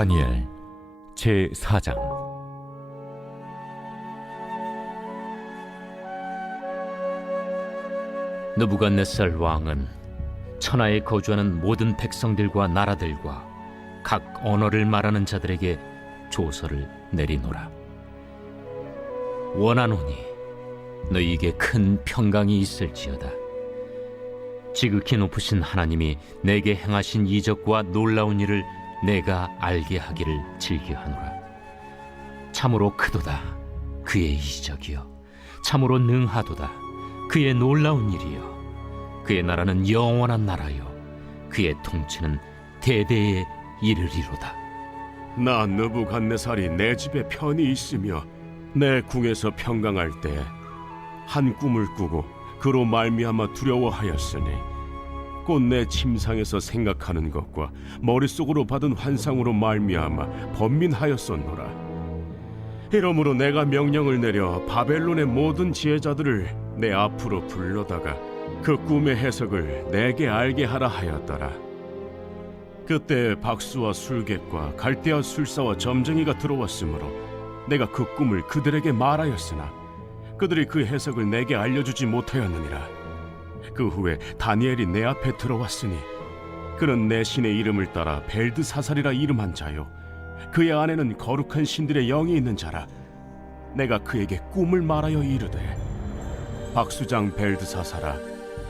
다니엘 제4장. 느부갓네살 왕은 천하에 거주하는 모든 백성들과 나라들과 각 언어를 말하는 자들에게 조서를 내리노라. 원하노니 너희에게 큰 평강이 있을지어다. 지극히 높으신 하나님이 내게 행하신 이적과 놀라운 일을 내가 알게 하기를 즐겨하노라. 참으로 크도다 그의 이적이요, 참으로 능하도다 그의 놀라운 일이요. 그의 나라는 영원한 나라요, 그의 통치는 대대에 이르리로다. 나 느부갓네살이 내 집에 편히 있으며 내 궁에서 평강할 때 한 꿈을 꾸고 그로 말미암아 두려워하였으니 곧 내 침상에서 생각하는 것과 머릿속으로 받은 환상으로 말미암아 번민하였었노라. 이러므로 내가 명령을 내려 바벨론의 모든 지혜자들을 내 앞으로 불러다가 그 꿈의 해석을 내게 알게 하라 하였더라. 그때 박수와 술객과 갈대아 술사와 점쟁이가 들어왔으므로 내가 그 꿈을 그들에게 말하였으나 그들이 그 해석을 내게 알려주지 못하였느니라. 그 후에 다니엘이 내 앞에 들어왔으니 그는 내 신의 이름을 따라 벨드사살이라 이름한 자요, 그의 안에는 거룩한 신들의 영이 있는 자라. 내가 그에게 꿈을 말하여 이르되, 박수장 벨드사살아,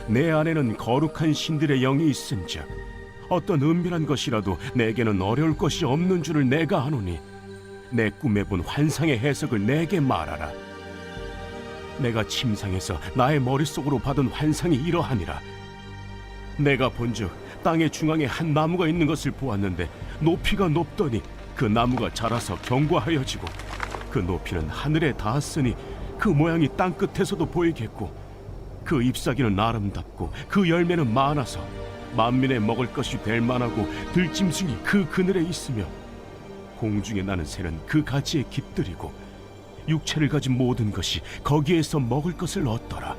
내 안에는 거룩한 신들의 영이 있은즉 어떤 은밀한 것이라도 내게는 어려울 것이 없는 줄을 내가 아노니 내 꿈에 본 환상의 해석을 내게 말하라. 내가 침상에서 나의 머릿속으로 받은 환상이 이러하니라. 내가 본즉 땅의 중앙에 한 나무가 있는 것을 보았는데 높이가 높더니 그 나무가 자라서 견고하여지고 그 높이는 하늘에 닿았으니 그 모양이 땅 끝에서도 보이겠고 그 잎사귀는 아름답고 그 열매는 많아서 만민의 먹을 것이 될 만하고 들짐승이 그 그늘에 있으며 공중에 나는 새는 그 가지에 깃들이고 육체를 가진 모든 것이 거기에서 먹을 것을 얻더라.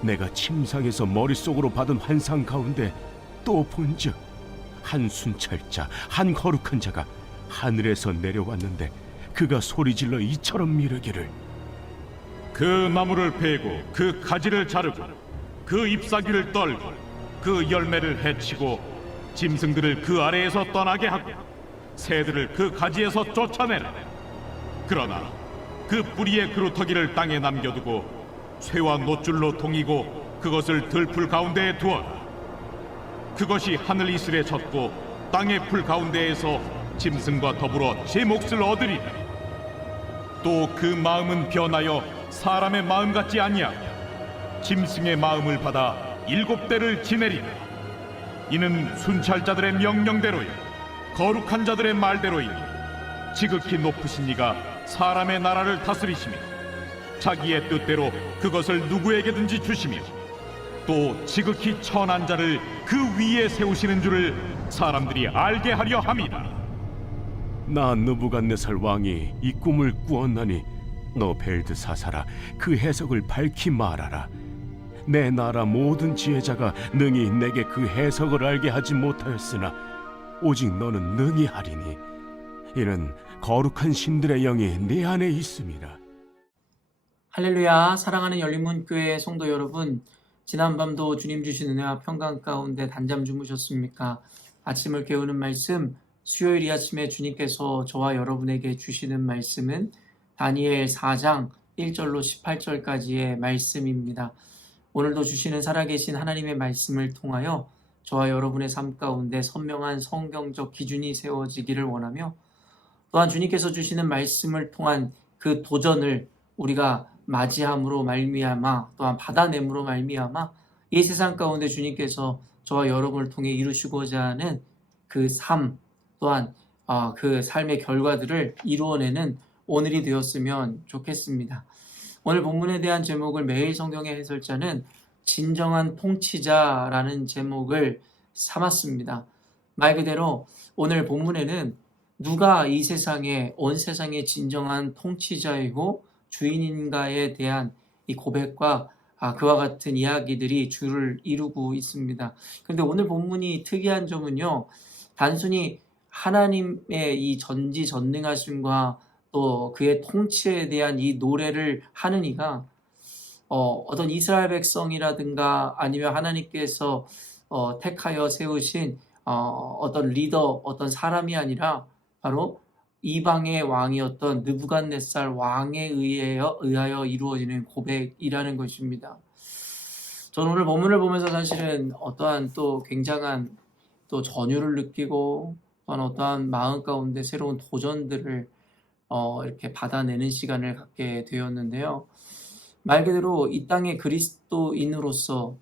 내가 침상에서 머릿속으로 받은 환상 가운데 또 본즉 한 순찰자, 한 거룩한 자가 하늘에서 내려왔는데 그가 소리질러 이처럼 이르기를, 그 나무를 베고 그 가지를 자르고 그 잎사귀를 떨고 그 열매를 해치고 짐승들을 그 아래에서 떠나게 하고 새들을 그 가지에서 쫓아내라. 그러나 그 뿌리의 그루터기를 땅에 남겨두고 쇠와 놋줄로 동이고 그것을 들풀 가운데에 두어라. 그것이 하늘 이슬에 젖고 땅의 풀 가운데에서 짐승과 더불어 제 몫을 얻으리라. 또 그 마음은 변하여 사람의 마음 같지 아니하고 짐승의 마음을 받아 7대를 지내리라. 이는 순찰자들의 명령대로요 거룩한 자들의 말대로이니 지극히 높으신 이가 사람의 나라를 다스리시며 자기의 뜻대로 그것을 누구에게든지 주시며 또 지극히 천한 자를 그 위에 세우시는 줄을 사람들이 알게 하려 함이라. 나 느부갓네살 왕이 이 꿈을 꾸었나니 너 벨드사살아, 그 해석을 밝히 말하라. 내 나라 모든 지혜자가 능히 내게 그 해석을 알게 하지 못하였으나 오직 너는 능히 하리니 이는 거룩한 신들의 영이 네 안에 있음이라. 할렐루야. 사랑하는 열린문교회 성도 여러분, 지난밤도 주님 주신 은혜와 평강 가운데 단잠 주무셨습니까? 아침을 깨우는 말씀, 수요일 이 아침에 주님께서 저와 여러분에게 주시는 말씀은 다니엘 4장 1절로 18절까지의 말씀입니다. 오늘도 주시는 살아계신 하나님의 말씀을 통하여 저와 여러분의 삶 가운데 선명한 성경적 기준이 세워지기를 원하며, 또한 주님께서 주시는 말씀을 통한 그 도전을 우리가 맞이함으로 말미암아, 또한 받아냄으로 말미암아 이 세상 가운데 주님께서 저와 여러분을 통해 이루시고자 하는 그 삶, 또한 그 삶의 결과들을 이루어내는 오늘이 되었으면 좋겠습니다. 오늘 본문에 대한 제목을 매일 성경의 해설자는 진정한 통치자라는 제목을 삼았습니다. 말 그대로 오늘 본문에는 누가 이 세상에, 온 세상의 진정한 통치자이고 주인인가에 대한 이 고백과 그와 같은 이야기들이 주를 이루고 있습니다. 그런데 오늘 본문이 특이한 점은요, 단순히 하나님의 이 전지전능하심과 또 그의 통치에 대한 이 노래를 하는 이가 어떤 이스라엘 백성이라든가 아니면 하나님께서 택하여 세우신 어떤 리더, 어떤 사람이 아니라 바로 이방의 왕이었던 느부갓네살 왕에 의하여 이루어지는 고백이라는 것입니다. 저는 오늘 본문을 보면서 사실은 어떠한 또 굉장한 또 전율을 느끼고 또한 어떠한 마음 가운데 새로운 도전들을 이렇게 받아내는 시간을 갖게 되었는데요. 말 그대로 이 땅의 그리스도인으로서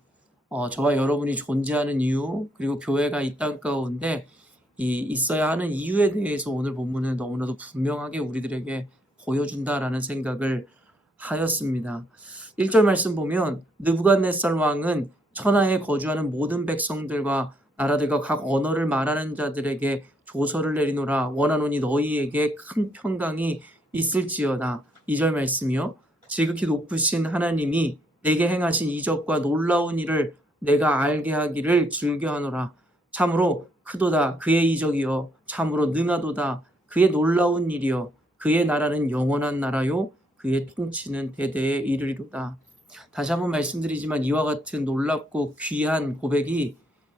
저와 여러분이 존재하는 이유, 그리고 교회가 이 땅 가운데 있어야 하는 이유에 대해서 오늘 본문은 너무나도 분명하게 우리들에게 보여준다라는 생각을 하였습니다. 1절 말씀 보면 느부갓네살 왕은 천하에 거주하는 모든 백성들과 나라들과 각 언어를 말하는 자들에게 조서를 내리노라. 원하노니 너희에게 큰 평강이 있을지어다. 2절 말씀이요. 지극히 높으신 하나님이 내게 행하신 이적과 놀라운 일을 내가 알게 하기를 즐겨하노라. 참으로 크도다 그의 이적이요 참으로 능하도다 그의 놀라운 일이요 그의 나라는 영원한 나라요 그의 통치는 대대에 이르리로다. 다시 한번 말씀드리지만 이와 같은 놀랍고 귀한 고백이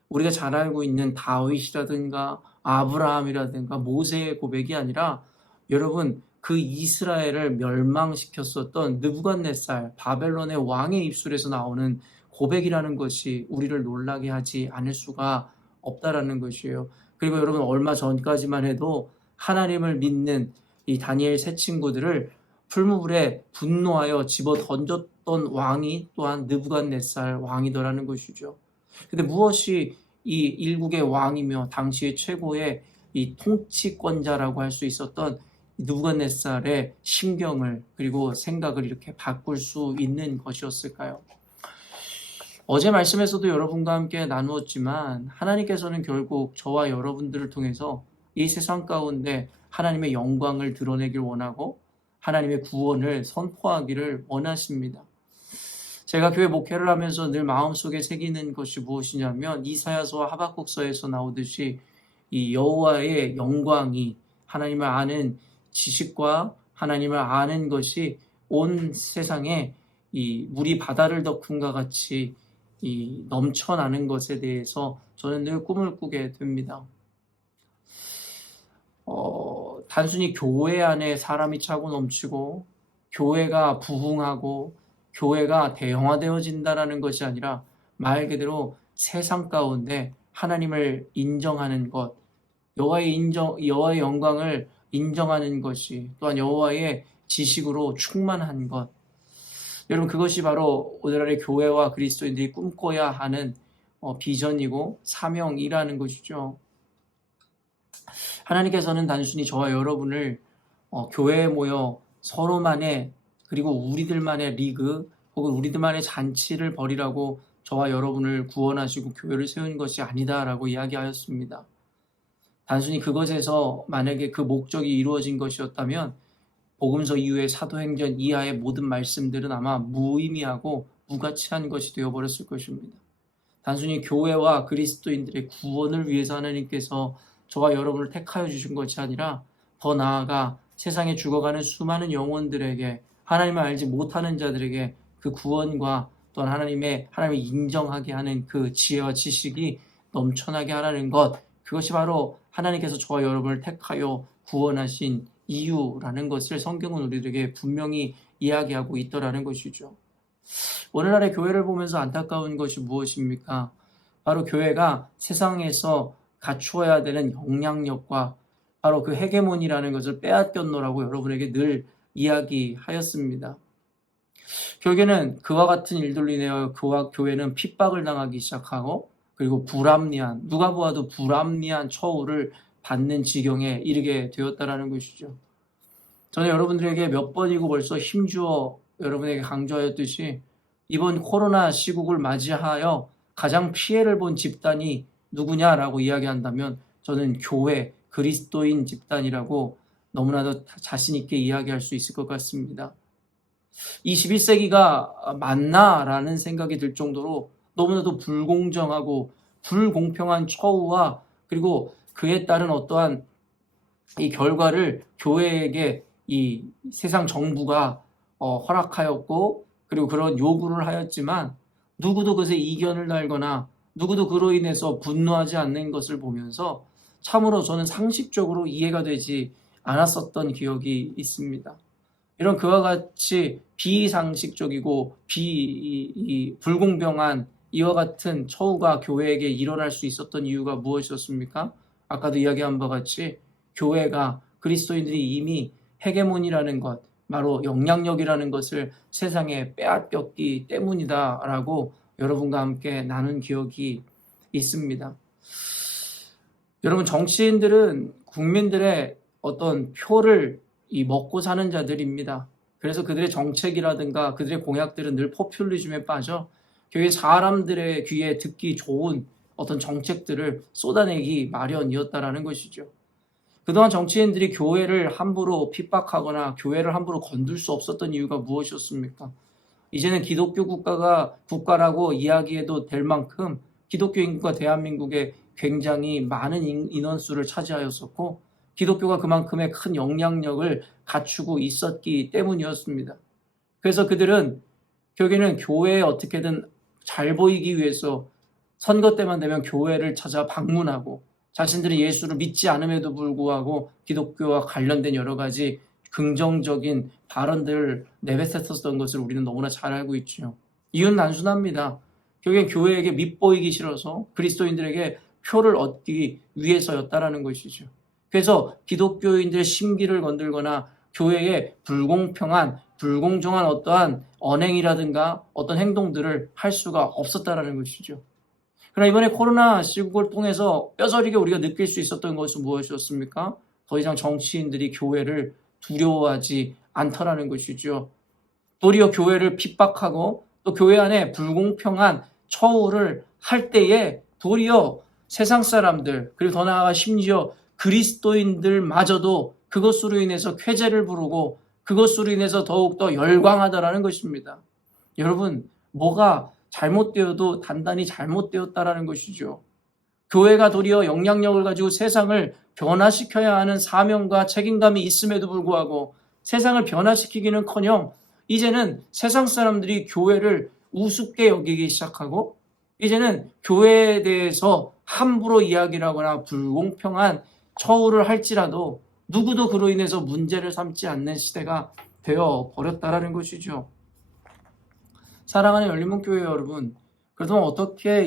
우리가 잘 알고 있는 다윗이라든가 아브라함이라든가 모세의 고백이 아니라 여러분 그 이스라엘을 멸망시켰었던 느부갓네살 바벨론의 왕의 입술에서 나오는 고백이라는 것이 우리를 놀라게 하지 않을 수가 없다라는 것이에요. 그리고 여러분 얼마 전까지만 해도 하나님을 믿는 이 다니엘 세 친구들을 풀무불에 분노하여 집어 던졌던 왕이 또한 느부갓네살 왕이더라는 것이죠. 근데 무엇이 이 일국의 왕이며 당시의 최고의 이 통치권자라고 할 수 있었던 느부갓네살의 심경을 그리고 생각을 이렇게 바꿀 수 있는 것이었을까요? 어제 말씀에서도 여러분과 함께 나누었지만 하나님께서는 결국 저와 여러분들을 통해서 이 세상 가운데 하나님의 영광을 드러내길 원하고 하나님의 구원을 선포하기를 원하십니다. 제가 교회 목회를 하면서 늘 마음속에 새기는 것이 무엇이냐면 이사야서와 하박국서에서 나오듯이 이 여호와의 영광이 하나님을 아는 지식과 하나님을 아는 것이 온 세상에 이 물이 바다를 덮음과 같이 이 넘쳐나는 것에 대해서 저는 늘 꿈을 꾸게 됩니다. 단순히 교회 안에 사람이 차고 넘치고 교회가 부흥하고 교회가 대형화되어진다는 것이 아니라 말 그대로 세상 가운데 하나님을 인정하는 것, 여호와의 영광을 인정하는 것이 또한 여호와의 지식으로 충만한 것. 여러분 그것이 바로 오늘날의 교회와 그리스도인들이 꿈꿔야 하는 비전이고 사명이라는 것이죠. 하나님께서는 단순히 저와 여러분을 교회에 모여 서로만의 그리고 우리들만의 리그 혹은 우리들만의 잔치를 벌이라고 저와 여러분을 구원하시고 교회를 세운 것이 아니다라고 이야기하였습니다. 단순히 그것에서 만약에 그 목적이 이루어진 것이었다면 복음서 이후의 사도행전 이하의 모든 말씀들은 아마 무의미하고 무가치한 것이 되어버렸을 것입니다. 단순히 교회와 그리스도인들의 구원을 위해서 하나님께서 저와 여러분을 택하여 주신 것이 아니라 더 나아가 세상에 죽어가는 수많은 영혼들에게 하나님을 알지 못하는 자들에게 그 구원과 또한 하나님을 인정하게 하는 그 지혜와 지식이 넘쳐나게 하라는 것, 그것이 바로 하나님께서 저와 여러분을 택하여 구원하신 이유라는 것을 성경은 우리들에게 분명히 이야기하고 있더라는 것이죠. 오늘날의 교회를 보면서 안타까운 것이 무엇입니까? 바로 교회가 세상에서 갖추어야 되는 영향력과 바로 그 헤게몬이라는 것을 빼앗겼노라고 여러분에게 늘 이야기하였습니다. 결국에는 그와 같은 일들로 인하여 교회는 핍박을 당하기 시작하고 그리고 불합리한, 누가 보아도 불합리한 처우를 받는 지경에 이르게 되었다라는 것이죠. 저는 여러분들에게 몇 번이고 벌써 힘주어 여러분에게 강조하였듯이 이번 코로나 시국을 맞이하여 가장 피해를 본 집단이 누구냐라고 이야기한다면 저는 교회, 그리스도인 집단이라고 너무나도 자신 있게 이야기할 수 있을 것 같습니다. 21세기가 맞나라는 생각이 들 정도로 너무나도 불공정하고 불공평한 처우와 그리고 그에 따른 어떠한 이 결과를 교회에게 이 세상 정부가 허락하였고, 그리고 그런 요구를 하였지만 누구도 그것에 이견을 달거나 누구도 그로 인해서 분노하지 않는 것을 보면서 참으로 저는 상식적으로 이해가 되지 않았었던 기억이 있습니다. 이런 그와 같이 비상식적이고 불공평한 이와 같은 처우가 교회에게 일어날 수 있었던 이유가 무엇이었습니까? 아까도 이야기한 바와 같이 교회가 그리스도인들이 이미 헤게몬이라는 것, 바로 영향력이라는 것을 세상에 빼앗겼기 때문이다라고 여러분과 함께 나눈 기억이 있습니다. 여러분, 정치인들은 국민들의 어떤 표를 먹고 사는 자들입니다. 그래서 그들의 정책이라든가 그들의 공약들은 늘 포퓰리즘에 빠져 교회 사람들의 귀에 듣기 좋은 어떤 정책들을 쏟아내기 마련이었다라는 것이죠. 그동안 정치인들이 교회를 함부로 핍박하거나 교회를 함부로 건들 수 없었던 이유가 무엇이었습니까? 이제는 기독교 국가라고 이야기해도 될 만큼 기독교 인구가 대한민국에 굉장히 많은 인원수를 차지하였었고, 기독교가 그만큼의 큰 영향력을 갖추고 있었기 때문이었습니다. 그래서 그들은 결국에는 교회에 어떻게든 잘 보이기 위해서 선거 때만 되면 교회를 찾아 방문하고, 자신들이 예수를 믿지 않음에도 불구하고 기독교와 관련된 여러 가지 긍정적인 발언들을 내뱉었던 것을 우리는 너무나 잘 알고 있죠. 이유는 단순합니다. 결국엔 교회에게 밉보이기 싫어서 그리스도인들에게 표를 얻기 위해서였다라는 것이죠. 그래서 기독교인들의 심기를 건들거나 교회에 불공평한, 불공정한 어떠한 언행이라든가 어떤 행동들을 할 수가 없었다라는 것이죠. 그러나 이번에 코로나 시국을 통해서 뼈저리게 우리가 느낄 수 있었던 것은 무엇이었습니까? 더 이상 정치인들이 교회를 두려워하지 않더라는 것이죠. 도리어 교회를 핍박하고 또 교회 안에 불공평한 처우를 할 때에 도리어 세상 사람들, 그리고 더 나아가 심지어 그리스도인들마저도 그것으로 인해서 쾌재를 부르고 그것으로 인해서 더욱더 열광하더라는 것입니다. 여러분, 뭐가 잘못되어도 단단히 잘못되었다라는 것이죠. 교회가 도리어 영향력을 가지고 세상을 변화시켜야 하는 사명과 책임감이 있음에도 불구하고 세상을 변화시키기는커녕 이제는 세상 사람들이 교회를 우습게 여기기 시작하고, 이제는 교회에 대해서 함부로 이야기를 하거나 불공평한 처우를 할지라도 누구도 그로 인해서 문제를 삼지 않는 시대가 되어 버렸다라는 것이죠. 사랑하는 열린문교회 여러분, 그동안 어떻게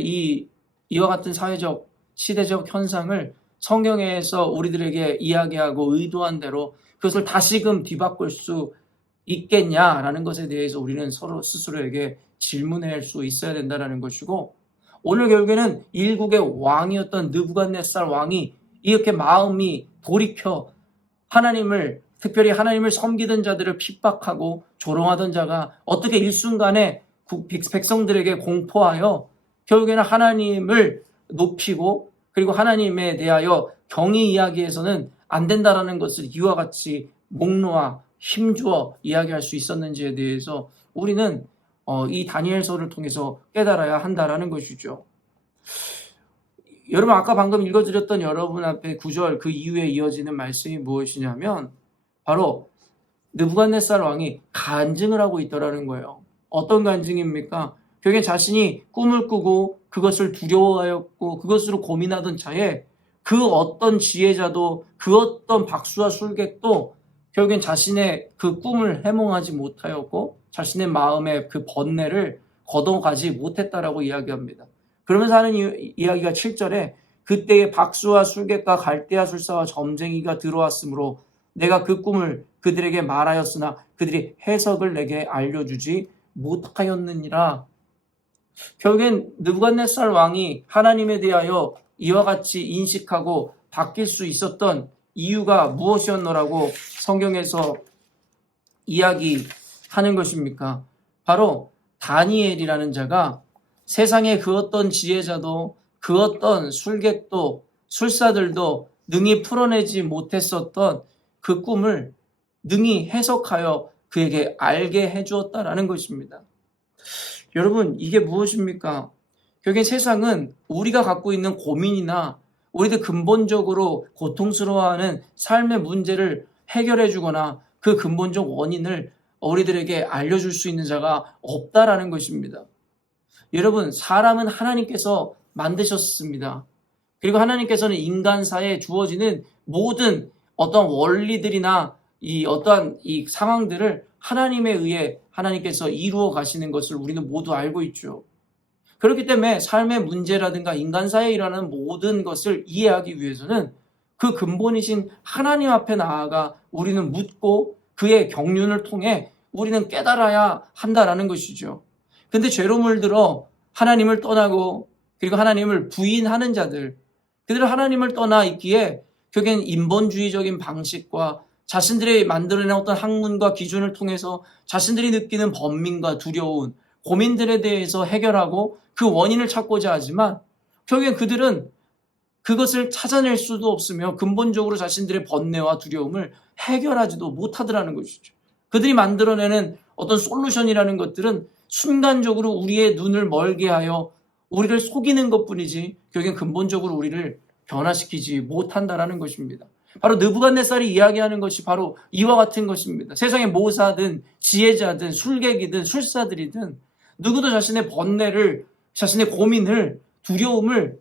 이와 같은 사회적, 시대적 현상을 성경에서 우리들에게 이야기하고 의도한 대로 그것을 다시금 뒤바꿀 수 있겠냐라는 것에 대해서 우리는 서로 스스로에게 질문할 수 있어야 된다는 것이고, 오늘 결국에는 일국의 왕이었던 느부갓네살 왕이 이렇게 마음이 돌이켜 하나님을, 특별히 하나님을 섬기던 자들을 핍박하고 조롱하던 자가 어떻게 일순간에 백성들에게 공포하여 결국에는 하나님을 높이고 그리고 하나님에 대하여 경의 이야기에서는 안 된다라는 것을 이와 같이 목 놓아 힘주어 이야기할 수 있었는지에 대해서 우리는 이 다니엘서를 통해서 깨달아야 한다라는 것이죠. 여러분, 아까 방금 읽어드렸던 여러분 앞에 구절 그 이후에 이어지는 말씀이 무엇이냐면 바로 느부갓네살 왕이 간증을 하고 있더라는 거예요. 어떤 간증입니까? 결국에 자신이 꿈을 꾸고 그것을 두려워하였고 그것으로 고민하던 차에 그 어떤 지혜자도 그 어떤 박수와 술객도 결국엔 자신의 그 꿈을 해몽하지 못하였고 자신의 마음의 그 번뇌를 걷어가지 못했다라고 이야기합니다. 그러면서 하는 이야기가 7절에 그때의 박수와 술객과 갈대아 술사와 점쟁이가 들어왔으므로 내가 그 꿈을 그들에게 말하였으나 그들이 해석을 내게 알려주지 못하였느니라. 결국엔 느부갓네살 왕이 하나님에 대하여 이와 같이 인식하고 바뀔 수 있었던 이유가 무엇이었노라고 성경에서 이야기하는 것입니까? 바로 다니엘이라는 자가 세상의 그 어떤 지혜자도 그 어떤 술객도 술사들도 능히 풀어내지 못했었던 그 꿈을 능히 해석하여 그에게 알게 해주었다라는 것입니다. 여러분, 이게 무엇입니까? 결국엔 세상은 우리가 갖고 있는 고민이나 우리들 근본적으로 고통스러워하는 삶의 문제를 해결해 주거나 그 근본적 원인을 우리들에게 알려줄 수 있는 자가 없다라는 것입니다. 여러분, 사람은 하나님께서 만드셨습니다. 그리고 하나님께서는 인간사에 주어지는 모든 어떤 원리들이나 이 어떠한 이 상황들을 하나님에 의해 하나님께서 이루어 가시는 것을 우리는 모두 알고 있죠. 그렇기 때문에 삶의 문제라든가 인간사에 일어나는 모든 것을 이해하기 위해서는 그 근본이신 하나님 앞에 나아가 우리는 묻고 그의 경륜을 통해 우리는 깨달아야 한다라는 것이죠. 근데 죄로 물들어 하나님을 떠나고 그리고 하나님을 부인하는 자들, 그들은 하나님을 떠나 있기에 결국엔 인본주의적인 방식과 자신들이 만들어낸 어떤 학문과 기준을 통해서 자신들이 느끼는 번민과 두려움, 고민들에 대해서 해결하고 그 원인을 찾고자 하지만 결국엔 그들은 그것을 찾아낼 수도 없으며 근본적으로 자신들의 번뇌와 두려움을 해결하지도 못하더라는 것이죠. 그들이 만들어내는 어떤 솔루션이라는 것들은 순간적으로 우리의 눈을 멀게 하여 우리를 속이는 것뿐이지 결국엔 근본적으로 우리를 변화시키지 못한다라는 것입니다. 바로 느부갓네살이 이야기하는 것이 바로 이와 같은 것입니다. 세상의 모사든 지혜자든 술객이든 술사들이든 누구도 자신의 번뇌를, 자신의 고민을, 두려움을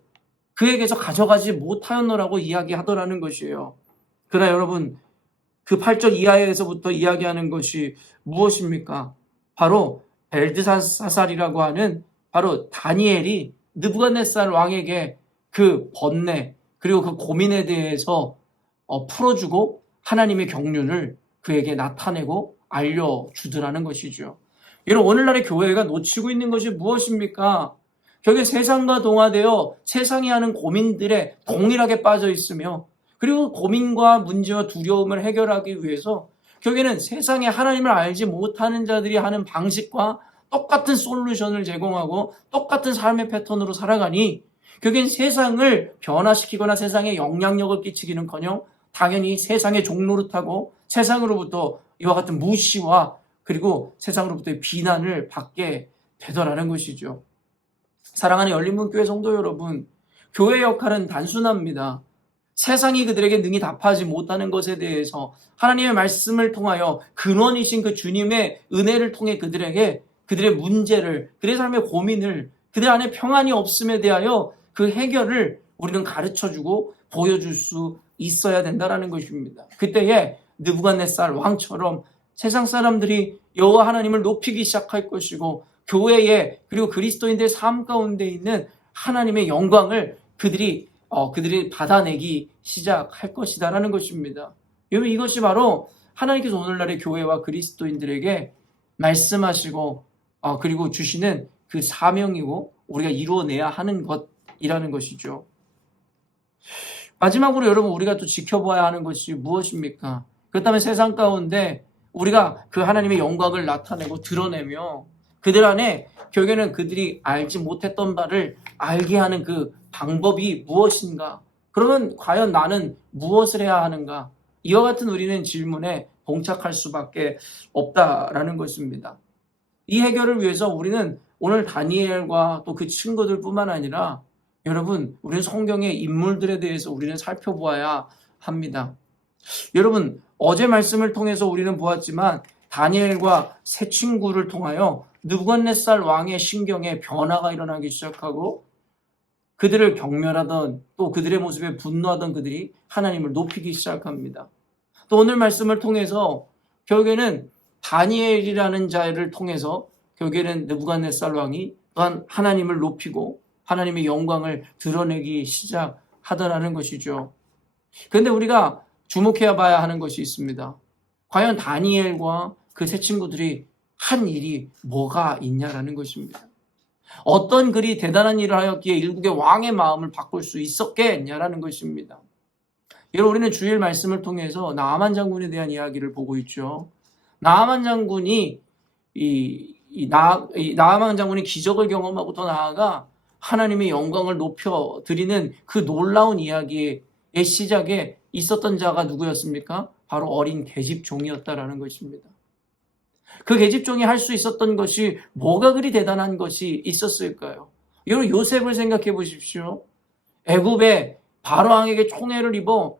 그에게서 가져가지 못하였노라고 이야기하더라는 것이에요. 그러나 여러분, 그 8절 이하에서부터 이야기하는 것이 무엇입니까? 바로 벨드사살이라고 하는 바로 다니엘이 느부갓네살 왕에게 그 번뇌 그리고 그 고민에 대해서 풀어주고 하나님의 경륜을 그에게 나타내고 알려주더라는 것이죠. 여러분, 오늘날의 교회가 놓치고 있는 것이 무엇입니까? 결국에 세상과 동화되어 세상이 하는 고민들에 동일하게 빠져 있으며 그리고 고민과 문제와 두려움을 해결하기 위해서 결국에는 세상에 하나님을 알지 못하는 자들이 하는 방식과 똑같은 솔루션을 제공하고 똑같은 삶의 패턴으로 살아가니 결국엔 세상을 변화시키거나 세상에 영향력을 끼치기는커녕 당연히 세상의 종노릇하고 세상으로부터 이와 같은 무시와 그리고 세상으로부터의 비난을 받게 되더라는 것이죠. 사랑하는 열린문교회 성도 여러분, 교회의 역할은 단순합니다. 세상이 그들에게 능히 답하지 못하는 것에 대해서 하나님의 말씀을 통하여 근원이신 그 주님의 은혜를 통해 그들에게 그들의 문제를, 그들의 삶의 고민을, 그들 안에 평안이 없음에 대하여 그 해결을 우리는 가르쳐주고 보여줄 수 있어야 된다는 것입니다. 그때에 느부갓네살 왕처럼 세상 사람들이 여호와 하나님을 높이기 시작할 것이고 교회에 그리고 그리스도인들의 삶 가운데 있는 하나님의 영광을 그들이 받아내기 시작할 것이다라는 것입니다. 여러분, 이것이 바로 하나님께서 오늘날의 교회와 그리스도인들에게 말씀하시고 그리고 주시는 그 사명이고 우리가 이루어내야 하는 것이라는 것이죠. 마지막으로 여러분, 우리가 또 지켜봐야 하는 것이 무엇입니까? 그렇다면 세상 가운데 우리가 그 하나님의 영광을 나타내고 드러내며 그들 안에 결국에는 그들이 알지 못했던 바를 알게 하는 그 방법이 무엇인가? 그러면 과연 나는 무엇을 해야 하는가? 이와 같은 우리는 질문에 봉착할 수밖에 없다라는 것입니다. 이 해결을 위해서 우리는 오늘 다니엘과 또 그 친구들뿐만 아니라 여러분, 우리는 성경의 인물들에 대해서 우리는 살펴보아야 합니다. 여러분, 어제 말씀을 통해서 우리는 보았지만 다니엘과 세 친구를 통하여 느부갓네살 왕의 신경에 변화가 일어나기 시작하고 그들을 경멸하던 또 그들의 모습에 분노하던 그들이 하나님을 높이기 시작합니다. 또 오늘 말씀을 통해서 결국에는 다니엘이라는 자를 통해서 결국에는 느부갓네살 왕이 또한 하나님을 높이고 하나님의 영광을 드러내기 시작하더라는 것이죠. 그런데 우리가 주목해야 봐야 하는 것이 있습니다. 과연 다니엘과 그 세 친구들이 한 일이 뭐가 있냐라는 것입니다. 어떤 그리 대단한 일을 하였기에 일국의 왕의 마음을 바꿀 수 있었겠냐라는 것입니다. 여러분, 우리는 주일 말씀을 통해서 나아만 장군에 대한 이야기를 보고 있죠. 나아만 장군이 나아만 장군이 기적을 경험하고 더 나아가 하나님의 영광을 높여 드리는 그 놀라운 이야기의 시작에 있었던 자가 누구였습니까? 바로 어린 계집종이었다라는 것입니다. 그 계집종이 할 수 있었던 것이 뭐가 그리 대단한 것이 있었을까요? 여러분, 요셉을 생각해 보십시오. 애굽의 바로왕에게 총애를 입어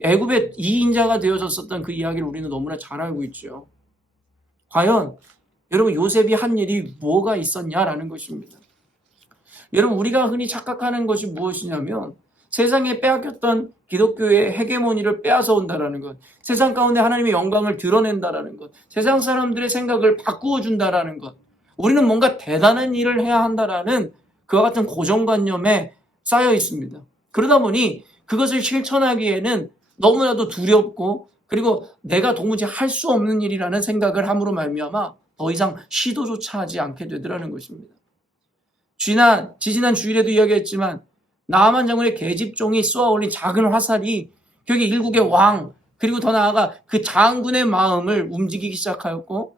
애굽의 2인자가 되어졌었던 그 이야기를 우리는 너무나 잘 알고 있죠. 과연 여러분 요셉이 한 일이 뭐가 있었냐라는 것입니다. 여러분 우리가 흔히 착각하는 것이 무엇이냐면 세상에 빼앗겼던 기독교의 헤게모니를 빼앗아 온다라는 것, 세상 가운데 하나님의 영광을 드러낸다라는 것, 세상 사람들의 생각을 바꾸어 준다라는 것, 우리는 뭔가 대단한 일을 해야 한다라는 그와 같은 고정관념에 쌓여 있습니다. 그러다 보니 그것을 실천하기에는 너무나도 두렵고 그리고 내가 도무지 할 수 없는 일이라는 생각을 함으로 말미암아 더 이상 시도조차 하지 않게 되더라는 것입니다. 지지난 주일에도 이야기했지만 나아만 장군의 계집종이 쏘아 올린 작은 화살이 결국 일국의 왕 그리고 더 나아가 그 장군의 마음을 움직이기 시작하였고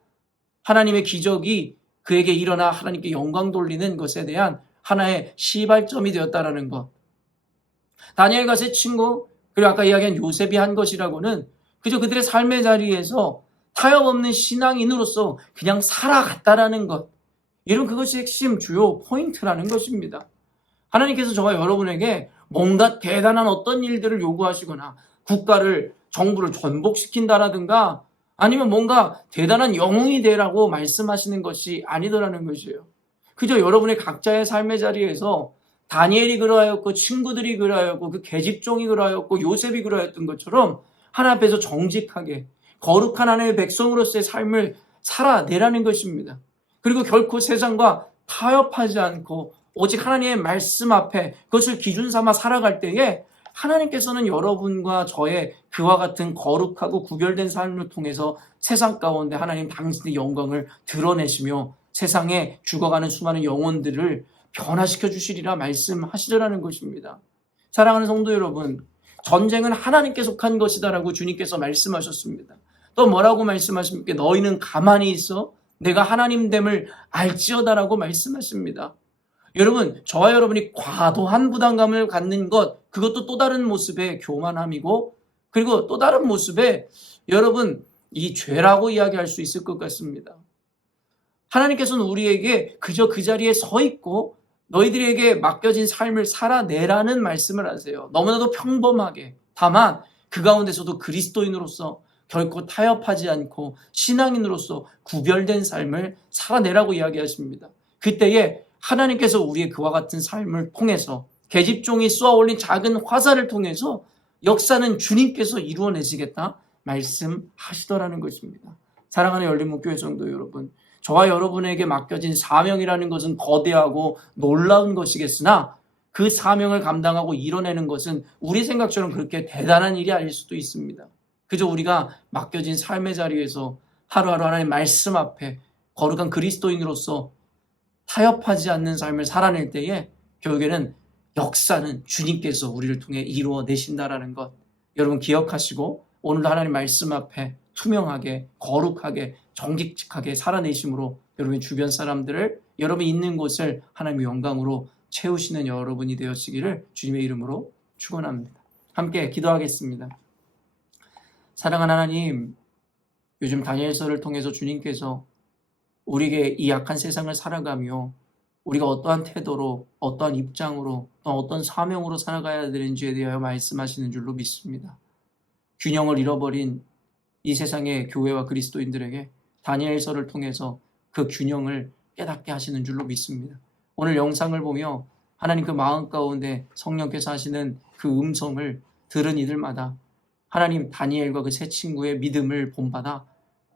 하나님의 기적이 그에게 일어나 하나님께 영광 돌리는 것에 대한 하나의 시발점이 되었다라는 것. 다니엘과 세 친구 그리고 아까 이야기한 요셉이 한 것이라고는 그저 그들의 삶의 자리에서 타협 없는 신앙인으로서 그냥 살아갔다라는 것. 이런 그것이 핵심 주요 포인트라는 것입니다. 하나님께서 저와 여러분에게 뭔가 대단한 어떤 일들을 요구하시거나 국가를 정부를 전복시킨다라든가 아니면 뭔가 대단한 영웅이 되라고 말씀하시는 것이 아니더라는 것이에요. 그저 여러분의 각자의 삶의 자리에서 다니엘이 그러하였고 친구들이 그러하였고 그 계집종이 그러하였고 요셉이 그러하였던 것처럼 하나님 앞에서 정직하게 거룩한 하나님의 백성으로서의 삶을 살아내라는 것입니다. 그리고 결코 세상과 타협하지 않고 오직 하나님의 말씀 앞에 그것을 기준 삼아 살아갈 때에 하나님께서는 여러분과 저의 그와 같은 거룩하고 구별된 삶을 통해서 세상 가운데 하나님 당신의 영광을 드러내시며 세상에 죽어가는 수많은 영혼들을 변화시켜 주시리라 말씀하시더라는 것입니다. 사랑하는 성도 여러분, 전쟁은 하나님께 속한 것이다라고 주님께서 말씀하셨습니다. 또 뭐라고 말씀하십니까? 너희는 가만히 있어 내가 하나님됨을 알지어다라고 말씀하십니다. 여러분, 저와 여러분이 과도한 부담감을 갖는 것, 그것도 또 다른 모습의 교만함이고, 그리고 또 다른 모습의 여러분, 이 죄라고 이야기할 수 있을 것 같습니다. 하나님께서는 우리에게 그저 그 자리에 서 있고, 너희들에게 맡겨진 삶을 살아내라는 말씀을 하세요. 너무나도 평범하게. 다만, 그 가운데서도 그리스도인으로서 결코 타협하지 않고 신앙인으로서 구별된 삶을 살아내라고 이야기하십니다. 그때에 하나님께서 우리의 그와 같은 삶을 통해서 계집종이 쏘아올린 작은 화살을 통해서 역사는 주님께서 이루어내시겠다 말씀하시더라는 것입니다. 사랑하는 열린목교회 성도 여러분, 저와 여러분에게 맡겨진 사명이라는 것은 거대하고 놀라운 것이겠으나 그 사명을 감당하고 이뤄내는 것은 우리 생각처럼 그렇게 대단한 일이 아닐 수도 있습니다. 그저 우리가 맡겨진 삶의 자리에서 하루하루 하나님의 말씀 앞에 거룩한 그리스도인으로서 타협하지 않는 삶을 살아낼 때에 결국에는 역사는 주님께서 우리를 통해 이루어내신다라는 것 여러분 기억하시고 오늘도 하나님 말씀 앞에 투명하게 거룩하게 정직하게 살아내심으로 여러분의 주변 사람들을 여러분이 있는 곳을 하나님의 영광으로 채우시는 여러분이 되어지기를 주님의 이름으로 축원합니다. 함께 기도하겠습니다. 사랑하는 하나님, 요즘 다니엘서를 통해서 주님께서 우리에게 이 약한 세상을 살아가며 우리가 어떠한 태도로 어떠한 입장으로 또 어떤 사명으로 살아가야 되는지에 대하여 말씀하시는 줄로 믿습니다. 균형을 잃어버린 이 세상의 교회와 그리스도인들에게 다니엘서를 통해서 그 균형을 깨닫게 하시는 줄로 믿습니다. 오늘 영상을 보며 하나님 그 마음 가운데 성령께서 하시는 그 음성을 들은 이들마다 하나님 다니엘과 그 세 친구의 믿음을 본받아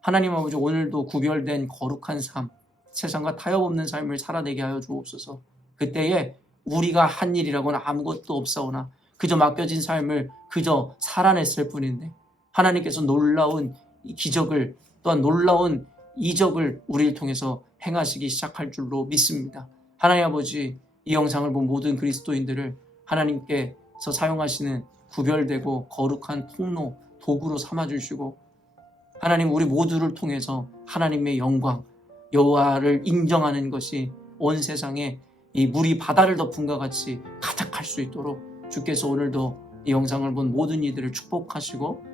하나님 아버지 오늘도 구별된 거룩한 삶, 세상과 타협 없는 삶을 살아내게 하여 주옵소서. 그때에 우리가 한 일이라고는 아무것도 없사오나 그저 맡겨진 삶을 그저 살아냈을 뿐인데 하나님께서 놀라운 기적을 또한 놀라운 이적을 우리를 통해서 행하시기 시작할 줄로 믿습니다. 하나님 아버지 이 영상을 본 모든 그리스도인들을 하나님께서 사용하시는 구별되고 거룩한 통로, 도구로 삼아주시고 하나님 우리 모두를 통해서 하나님의 영광, 여호와를 인정하는 것이 온 세상에 이 물이 바다를 덮은 것 같이 가득할 수 있도록 주께서 오늘도 이 영상을 본 모든 이들을 축복하시고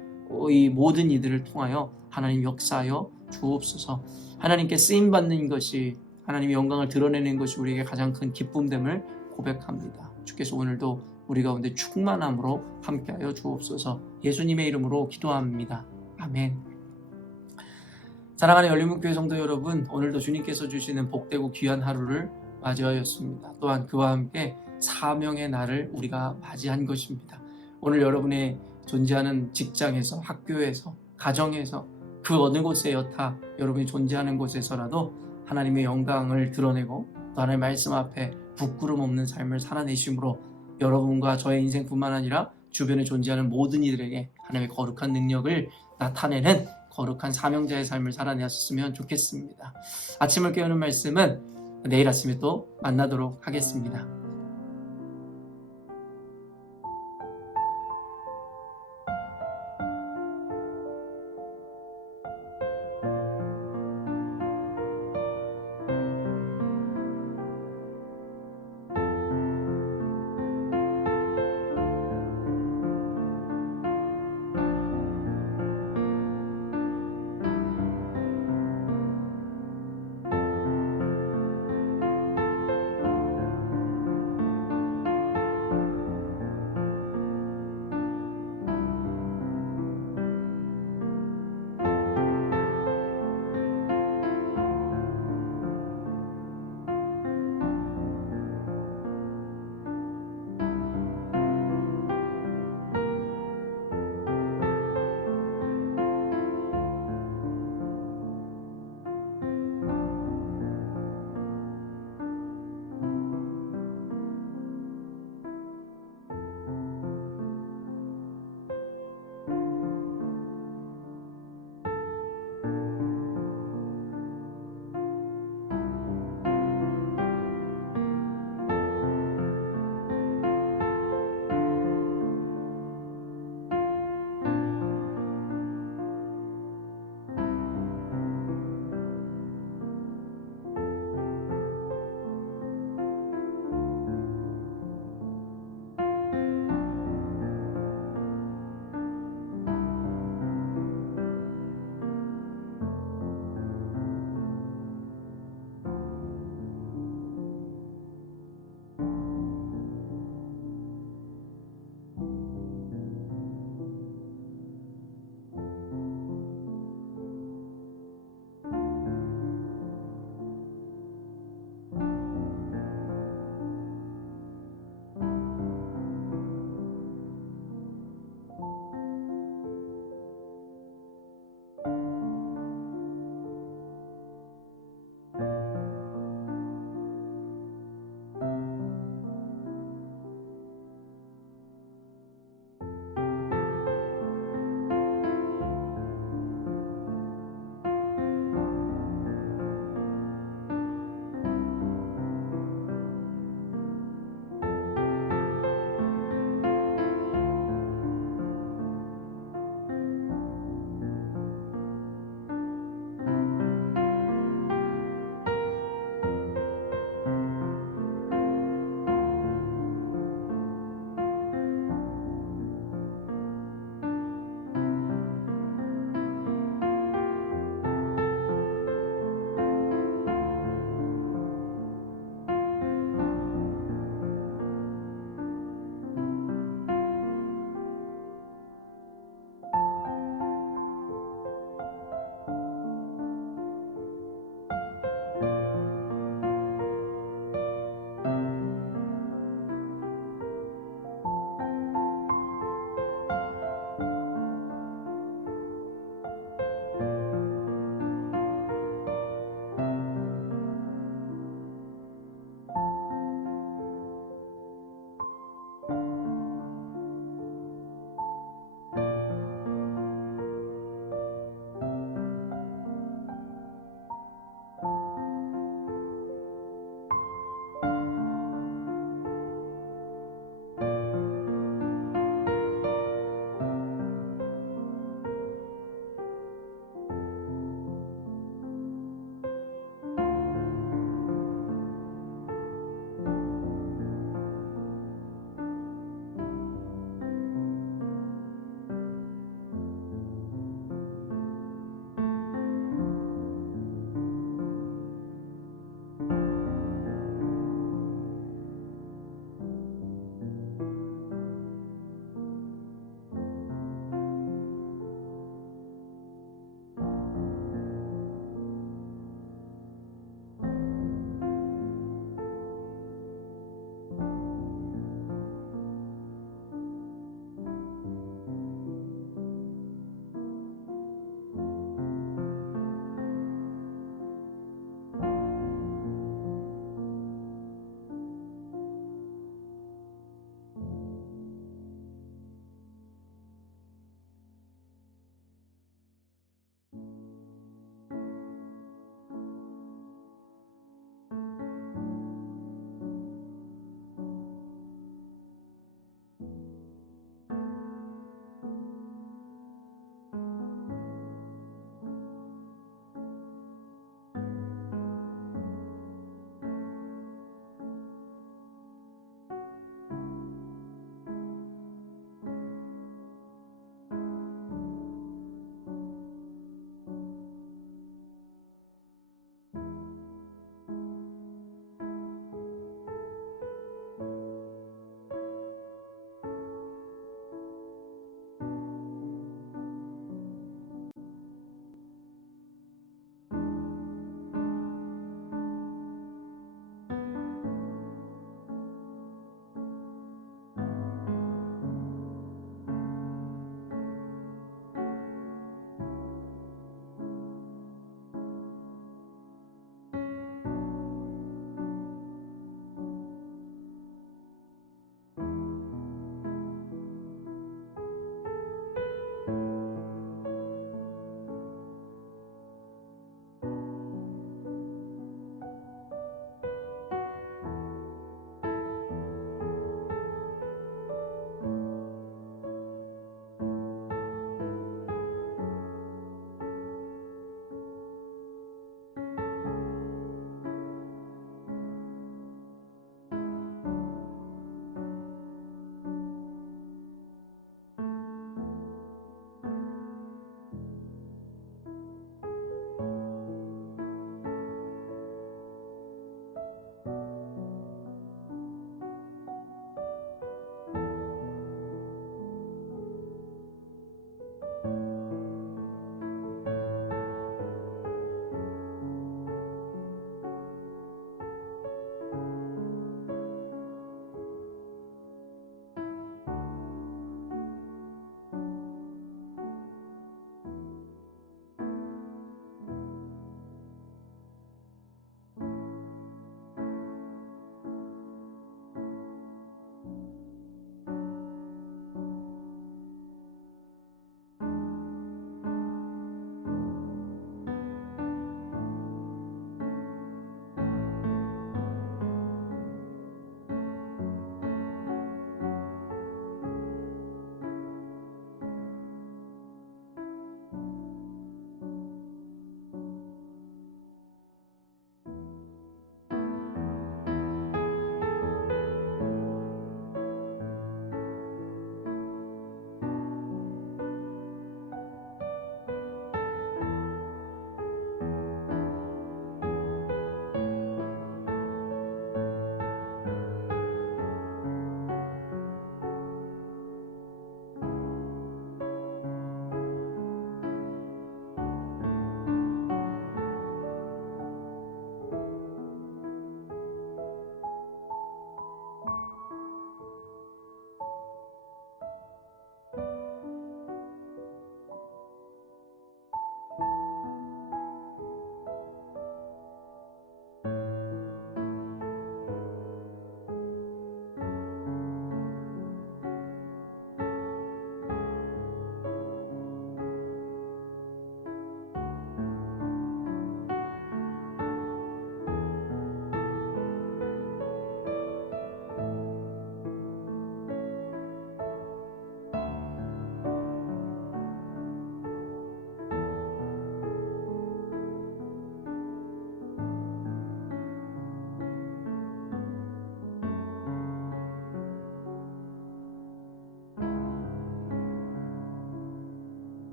이 모든 이들을 통하여 하나님 역사하여 주옵소서. 하나님께 쓰임받는 것이 하나님의 영광을 드러내는 것이 우리에게 가장 큰 기쁨됨을 고백합니다. 주께서 오늘도 우리 가운데 충만함으로 함께하여 주옵소서. 예수님의 이름으로 기도합니다. 아멘. 사랑하는 열린문교회 성도 여러분, 오늘도 주님께서 주시는 복되고 귀한 하루를 맞이하였습니다. 또한 그와 함께 사명의 날을 우리가 맞이한 것입니다. 오늘 여러분의 존재하는 직장에서, 학교에서, 가정에서, 그 어느 곳에 여타 여러분이 존재하는 곳에서라도 하나님의 영광을 드러내고 또 하나님의 말씀 앞에 부끄럼 없는 삶을 살아내심으로 여러분과 저의 인생뿐만 아니라 주변에 존재하는 모든 이들에게 하나님의 거룩한 능력을 나타내는 거룩한 사명자의 삶을 살아내었으면 좋겠습니다. 아침을 깨우는 말씀은 내일 아침에 또 만나도록 하겠습니다.